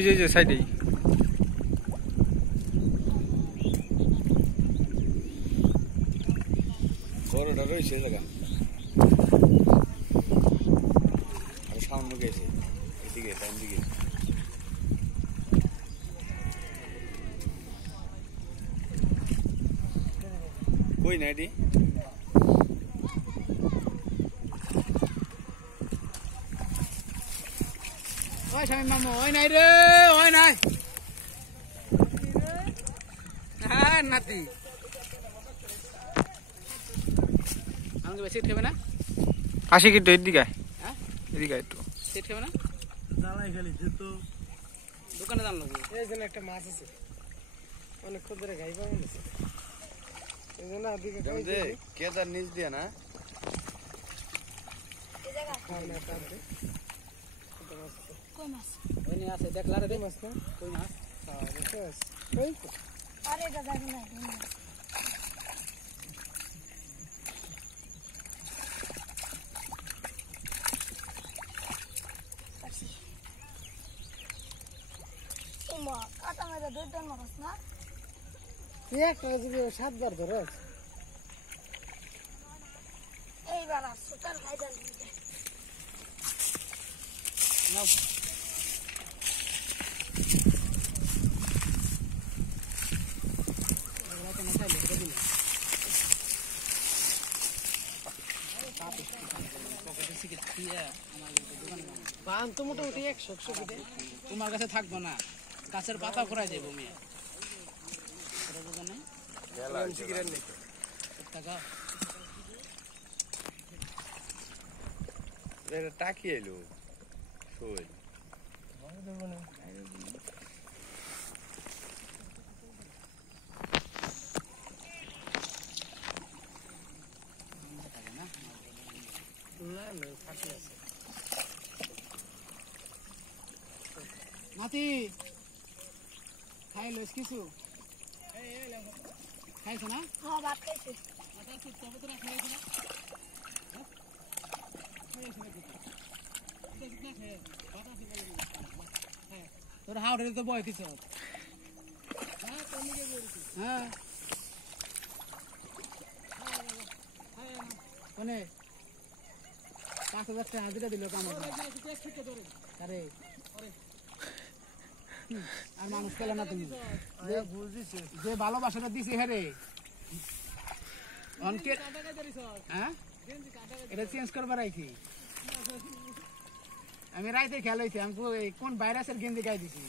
ওই যে সাইডেই বড়টা রয়েছে জায়গা আর সামনে গেছে এদিকে ডান দিকে কই না এটি ওই স্বামী মামু ওই নাই রে ওই নাই হ্যাঁ নাতি আমাকে বেশি খেবে না আসি কিন্তু এদিকে হ্যাঁ এদিকে একটু সেট খেবে না জ্বালাই খালি তো দোকানে দাম লাগবে এই জন্য একটা মাছ আছে অনেক খুব ধরে গাই পাবো এই জন্য ওদিকে কেদার নিচ দিয়ে না কই মাছ ওই নিয়ে আসে দেখলা রে মাছ না কই মাছ ওই আরে দাদা নাই মা কাটা মেরে দুইজন মাছ না একটা যদি 7 বার ধরো এইবার আসছে তার ফায়দা নেই নাও বান তো মোটামুটি 100 তোমার কাছে থাকবো না গাছের পাতা করা যাবো মেয়ে টাকি এলো শোল নাতি খাইলো কিছু খাইছো না হ্যাঁ ভাত খাইছে তোর হাওড়ে তো বয় দিছ হ্যাঁ কোনে 5,000 টাকা হাজিরা দিল কাম আরে আর মানুষ পেলে না তুমি যে ভালোবাসাটা দিছি হ্যাঁ রে হ্যাঁ এটা চেঞ্জ করবার আইছি আমি রাইতে খেয়াল হয়েছি আমি কোন ভাইরাসের গেঞ্জি গাই দিছি